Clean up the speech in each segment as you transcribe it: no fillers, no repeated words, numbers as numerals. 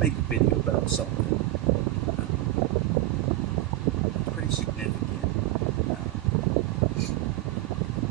make a video about something pretty significant.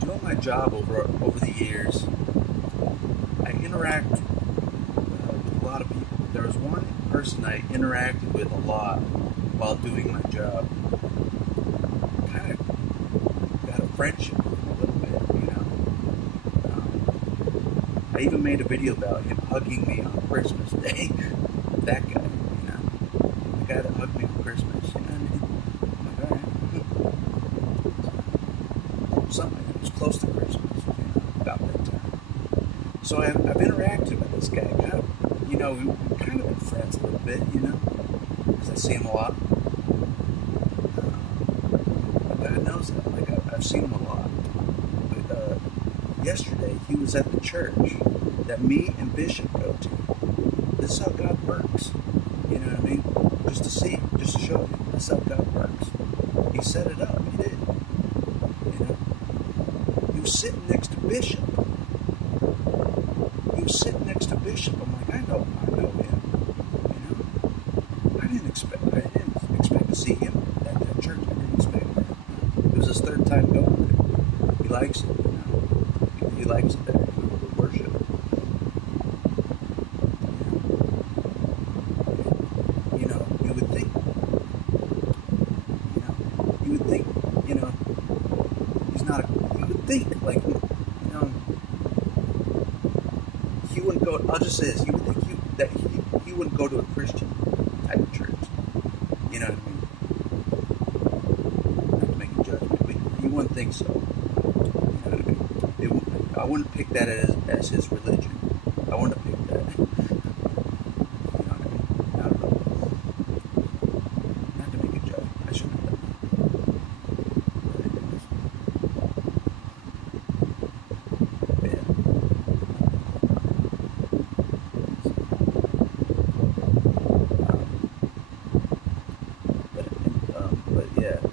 Doing my job over the years, I interact with a lot of people. There was one person I interacted with a lot while doing my job. Kind of got a friendship with him a little bit, I even made a video about him hugging me on Christmas Day. That guy, the guy that hugged me on Christmas, I'm like, alright. Something, it was close to Christmas, about that time. So I've interacted with this guy, kind of, we've kind of been friends a little bit, because I see him a lot. But God knows that, I've seen him a lot. But yesterday, he was at the church that me and Bishop go to. This is how God works. You know what I mean? Just to see, just to show you. This is how God works. He set it up. He did. He was sitting next to Bishop. I'm like, I know him. I didn't expect to see him at that church. I didn't expect that. It was his third time going there. He likes it. He likes it there. Worship. He wouldn't go. I'll just say this: you would think he wouldn't go to a Christian type of church. You know what I mean? Not to make a judgment, but you wouldn't think so. You know what I mean? I wouldn't pick that as his religion. I wouldn't have picked that. You know what I mean? I don't know. Not to make a judgment. I shouldn't have done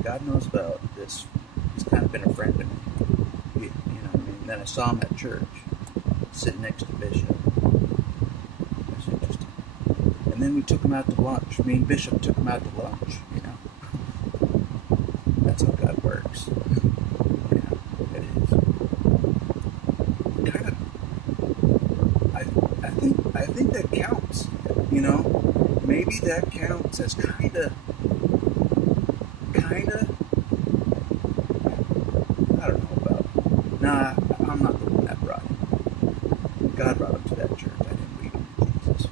God knows about this. He's kind of been a friend to me. You know what I mean? Then I saw him at church, sitting next to Bishop. That's interesting. And then we took him out to lunch. Me and Bishop took him out to lunch, That's how God works. It is. Kind of. I think that counts, Maybe that counts as kind of, I don't know about. Nah, I'm not the one that brought him. God brought him to that church. I didn't lead him to Jesus.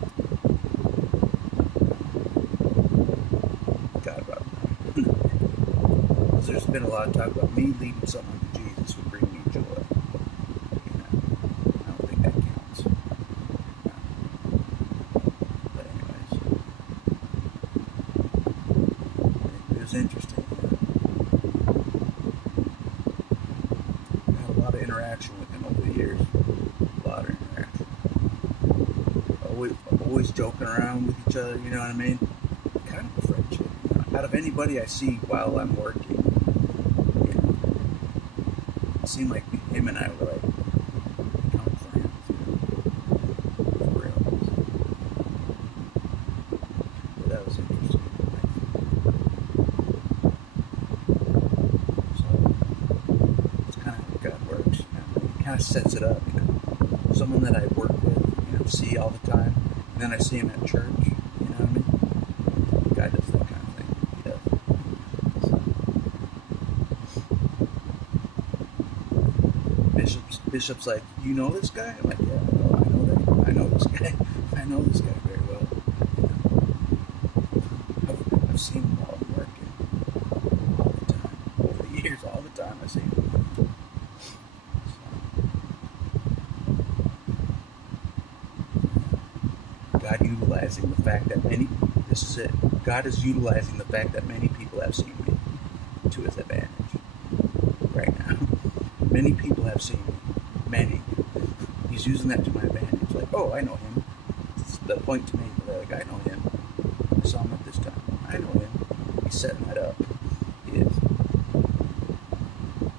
God brought him. Because there's been a lot of talk about me leading someone to Jesus would bring me joy. I don't think that counts. But anyways, it was interesting. Interaction with him over the years. A lot of interaction. Always joking around with each other, you know what I mean? Kind of a friendship. Out of anybody I see while I'm working, it seemed like him and I were become friends, for real. But that was interesting. Kind of sets it up, Someone that I work with, see all the time, and then I see him at church, you know what I mean? The guy does that kind of thing. He does. Bishop's like, you know this guy? I'm like, yeah, I know this guy. I know this guy very well. I've seen him while I'm working all the time. Over the years, all the time I see him. God utilizing the fact that God is utilizing the fact that many people have seen me to his advantage right now. Many people have seen me. Many. He's using that to my advantage. Like, oh, I know him. It's the point to me. Like, I know him. I saw him at this time. I know him. He's setting that up. He is.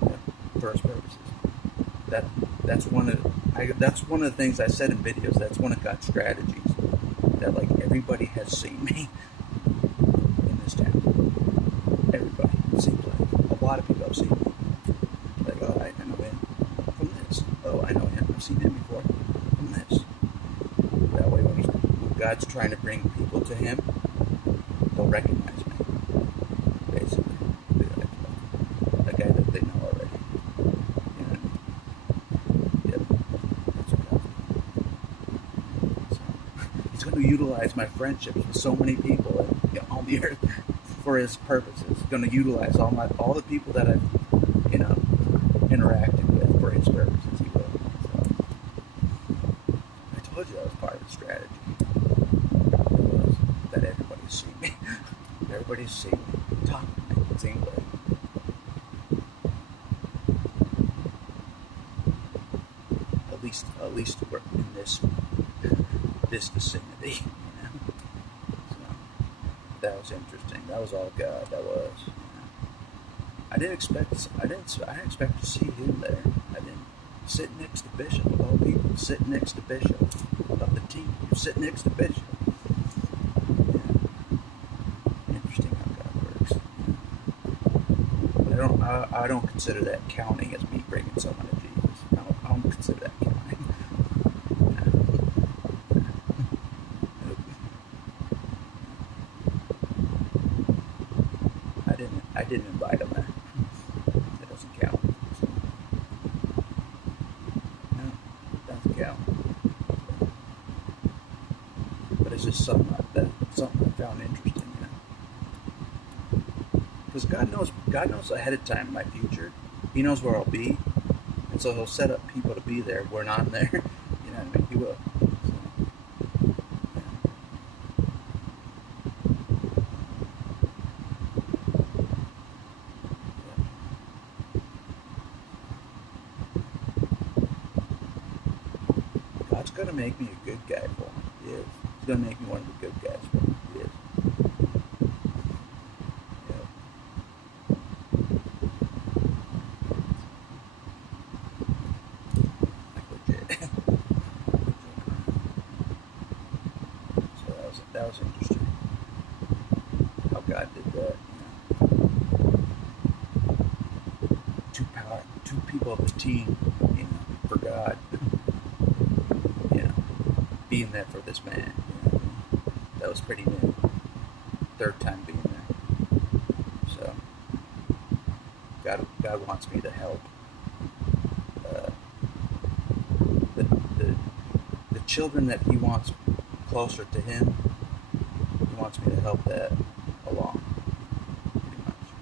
Yeah, for his purposes. That's one of the things I said in videos. That's one of God's strategies. That everybody has seen me in this town. Everybody, it seems like. A lot of people have seen me. Like, oh, I know him from this. Oh, I know him. I've seen him before from this. That way, when God's trying to bring people to Him, they'll recognize me. Basically, a guy that they know already. You know what I mean? Yep. That's what God's doing. So, He's going to utilize my friendships with so many people on the earth for His purposes. He's going to utilize all the people that I've, interacted with for His purposes. He will. So, I told you that was part of the strategy. It was that everybody's seen me. Everybody's seen me. Talk to me. It seems like. At least we're in this vicinity. So that was interesting. That was all God. That was. I didn't expect to see him there. I didn't sit next to Bishop of all people. Sit next to Bishop of the team. Sit next to Bishop. Yeah. Interesting how God works. But I don't consider that counting as me bringing someone to Jesus. I don't consider that counting. I didn't invite him there. That doesn't count. No, it doesn't count. But it's just something I found interesting, Because God knows ahead of time my future. He knows where I'll be, and so He'll set up people to be there when I'm there. You know what I mean? He will. God's gonna make me a good guy for Him. He is. He's gonna make me one of the good guys for Him. He is. That was interesting. How God did that. Two people of the team, for God. Being there for this man. That was pretty new. Third time being there. So God wants me to help the children that He wants closer to Him. He wants me to help that along, pretty much.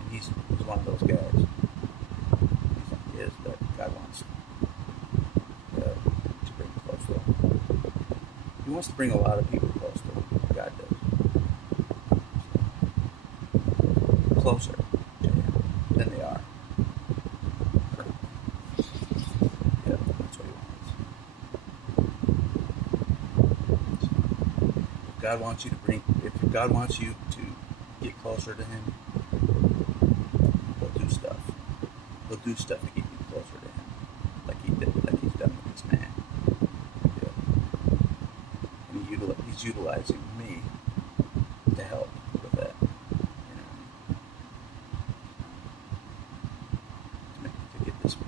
And he's one of those guys. He is that God wants to bring close to Him. He wants to bring a lot of people close to Him. God does. Closer to Him than they are. Yeah, that's what He wants. If God wants you to get closer to Him, He'll do stuff. He'll do stuff to get you closer to Him, like He's done with this man. Yeah. And He's utilizing me to help with that. To get this, to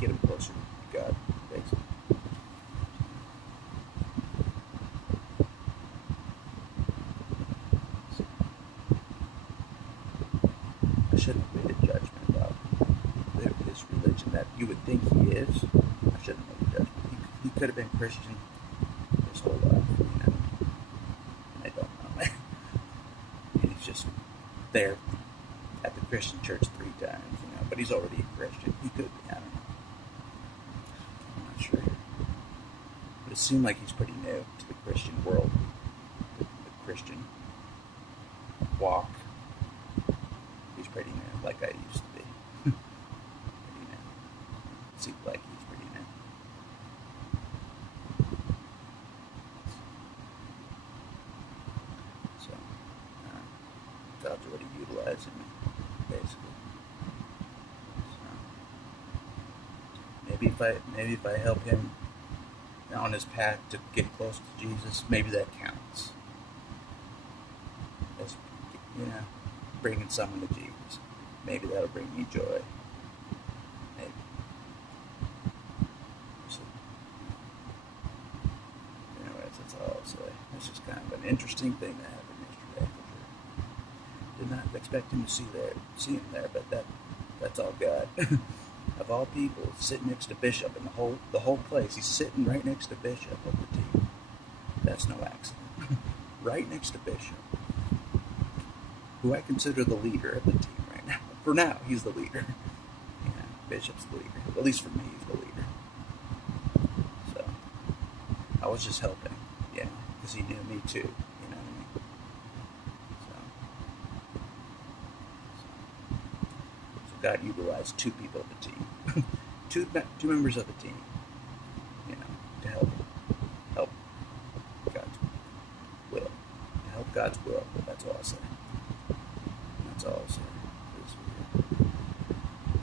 get him closer to God, basically. I shouldn't have made a judgment about his religion that you would think he is. I shouldn't have made a judgment. He could have been Christian his whole life, I don't know. And he's just there at the Christian church 3 times, but he's already a Christian. He could be, I don't know. I'm not sure. But it seemed like he's pretty new to the Christian world, the Christian walk. He's pretty new, like I used to be. Pretty new. It seems like he's pretty new. So, God's already utilizing me, basically. So, maybe if I help him, on his path to get close to Jesus, maybe that counts. As, bringing someone to Jesus. Maybe that'll bring me joy. Maybe. So, anyways, that's all I'll say. It's just kind of an interesting thing that happened yesterday. Did not expect him to see him there, but that's all God. Of all people, sitting next to Bishop and the whole place, he's sitting right next to Bishop of the team. That's no accident. Right next to Bishop, who I consider the leader of the team right now. For now, he's the leader. Bishop's the leader. At least for me, he's the leader. So I was just helping, because he knew me too. You know what I mean? So God utilized two people of the team, two members of the team, to help God's will, to help God's will. That's all I'll say. That's all I'll say.